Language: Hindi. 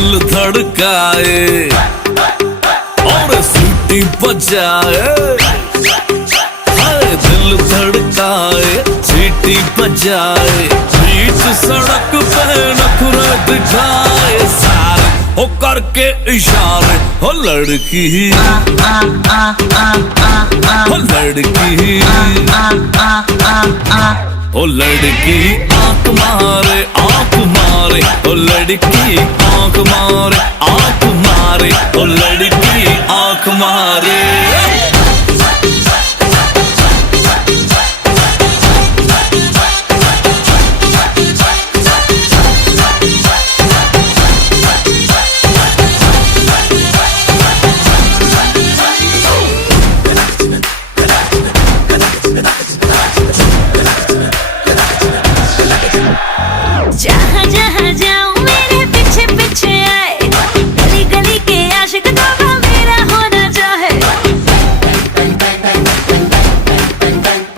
दिल धड़काए और सीटी बजाए, हाय दिल धड़काए सीटी बजाए, बीच सड़क पे नखरे दिखाए सारे हो करके इशारे। हो लड़की हो लड़की ओ लड़की आंख मारे आंख मारे, ओ लड़की आंख मारे आंख मारे, ओ लड़की आंख मारे।